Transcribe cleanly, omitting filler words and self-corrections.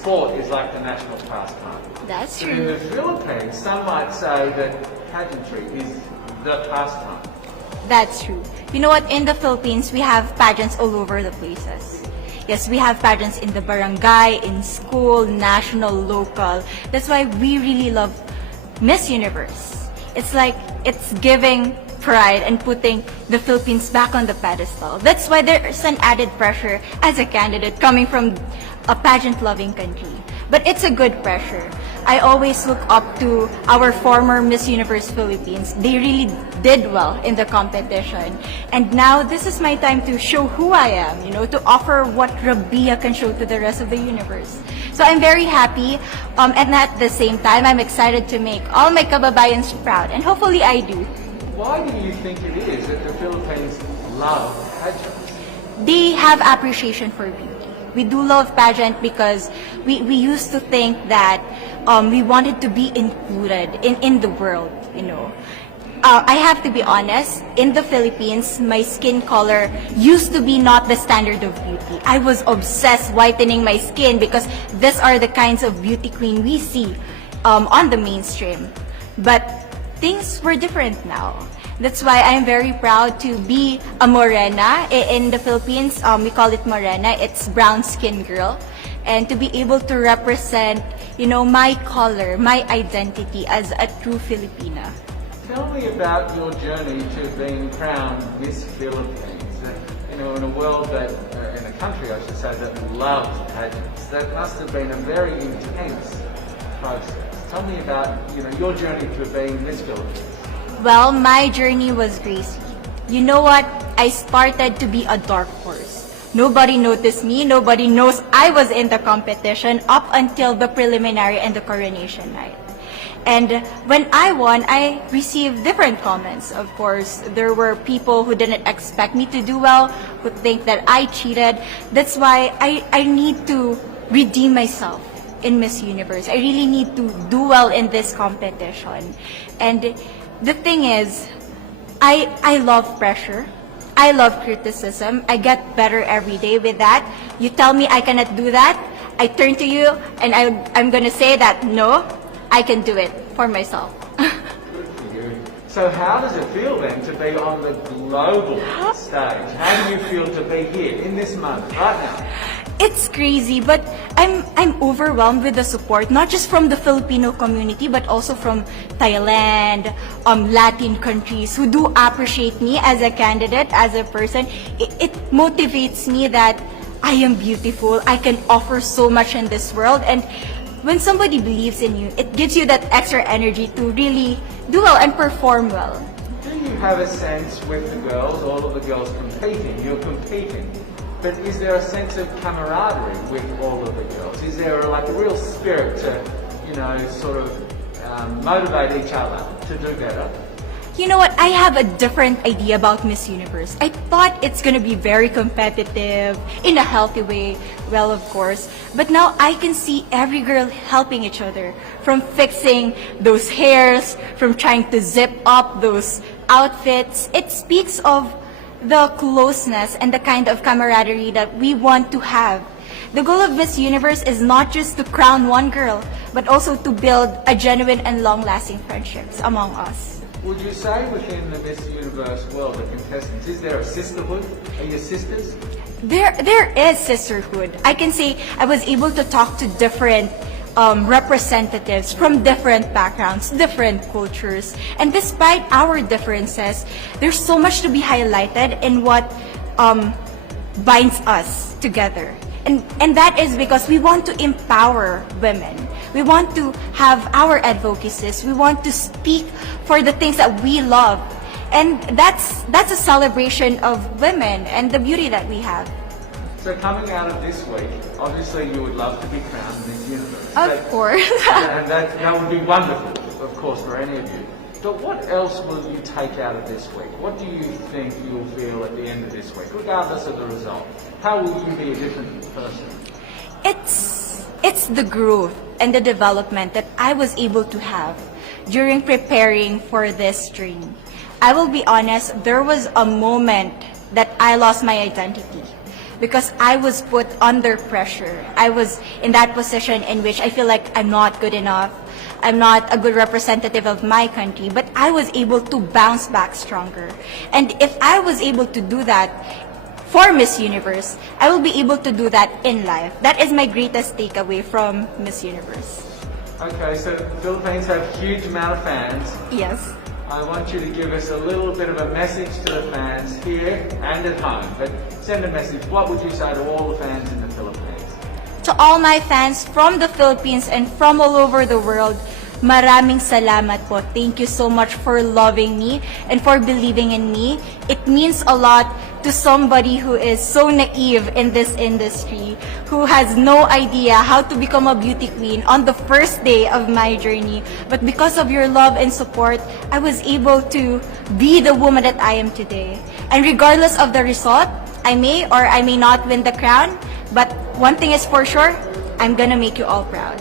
sport is like the national pastime. That's But in true. the Philippines, some might say that pageantry is the pastime. That's true. You know what? In the Philippines, we have pageants all over the places. Yes, we have pageants in the barangay, in school, national, local. That's why we really love Miss Universe. It's like it's giving pride and putting the Philippines back on the pedestal. That's why there's an added pressure as a candidate coming from a pageant-loving country. But it's a good pressure. I always look up to our former Miss Universe Philippines. They really did well in the competition. And now this is my time to show who I am, to offer what Rabiya can show to the rest of the universe. So I'm very happy, and at the same time, I'm excited to make all my kababayans proud, and hopefully I do. Why do you think it is that the Philippines love pageants? They have appreciation for beauty. We do love pageant because we used to think that we wanted to be included in the world, I have to be honest, in the Philippines, my skin color used to be not the standard of beauty. I was obsessed whitening my skin because these are the kinds of beauty queen we see on the mainstream. But things were different now. That's why I'm very proud to be a morena. In the Philippines, we call it morena. It's brown skin girl. And to be able to represent, my color, my identity as a true Filipina. Tell me about your journey to being crowned Miss Philippines. In a world that, in a country I should say, that loves pageants. That must have been a very intense process. Tell me about, your journey to being Miss Philippines. Well, my journey was crazy. You know what? I started to be a dark horse. Nobody noticed me. Nobody knows I was in the competition up until the preliminary and the coronation night. And when I won, I received different comments. Of course, there were people who didn't expect me to do well, who think that I cheated. That's why I need to redeem myself in Miss Universe. I really need to do well in this competition. And the thing is, I love pressure. I love criticism. I get better every day with that. You tell me I cannot do that, I turn to you and I'm gonna say that no, I can do it for myself. Good for you. So how does it feel then to be on the global stage? How do you feel to be here in this moment, right now? It's crazy, but I'm overwhelmed with the support, not just from the Filipino community, but also from Thailand, Latin countries who do appreciate me as a candidate, as a person. It motivates me that I am beautiful, I can offer so much in this world, and when somebody believes in you, it gives you that extra energy to really do well and perform well. Do you have a sense with the girls, all of the girls competing, you're competing, but is there a sense of camaraderie with all of the girls? Is there like a real spirit to, sort of motivate each other to do better? You know what? I have a different idea about Miss Universe. I thought it's gonna be very competitive, in a healthy way, well, of course. But now I can see every girl helping each other, from fixing those hairs, from trying to zip up those outfits. It speaks of the closeness and the kind of camaraderie that we want to have. The goal of Miss Universe is not just to crown one girl, but also to build a genuine and long-lasting friendships among us. Would you say within the Miss Universe world, the contestants, is there a sisterhood? Are you sisters? There is sisterhood. I can say I was able to talk to different representatives from different backgrounds, different cultures. And despite our differences, there's so much to be highlighted in what binds us together. And that is because we want to empower women. We want to have our advocacies. We want to speak for the things that we love. And that's a celebration of women and the beauty that we have. So coming out of this week, obviously you would love to be crowned Miss Universe. Of course. And that would be wonderful, of course, for any of you. But what else will you take out of this week? What do you think you'll feel at the end of this week, regardless of the result? How will you be a different person? It's the growth and the development that I was able to have during preparing for this dream. I will be honest, there was a moment that I lost my identity. because I was put under pressure. I was in that position in which I feel like I'm not good enough. I'm not a good representative of my country, but I was able to bounce back stronger. And if I was able to do that for Miss Universe, I will be able to do that in life. That is my greatest takeaway from Miss Universe. Okay, so the Philippines have a huge amount of fans. Yes. I want you to give us a little bit of a message to the fans here and at home. But send a message. What would you say to all the fans in the Philippines? To all my fans from the Philippines and from all over the world, maraming salamat po. Thank you so much for loving me and for believing in me. It means a lot to somebody who is so naive in this industry, who has no idea how to become a beauty queen on the first day of my journey. But because of your love and support, I was able to be the woman that I am today. And regardless of the result, I may or I may not win the crown, but one thing is for sure, I'm gonna make you all proud.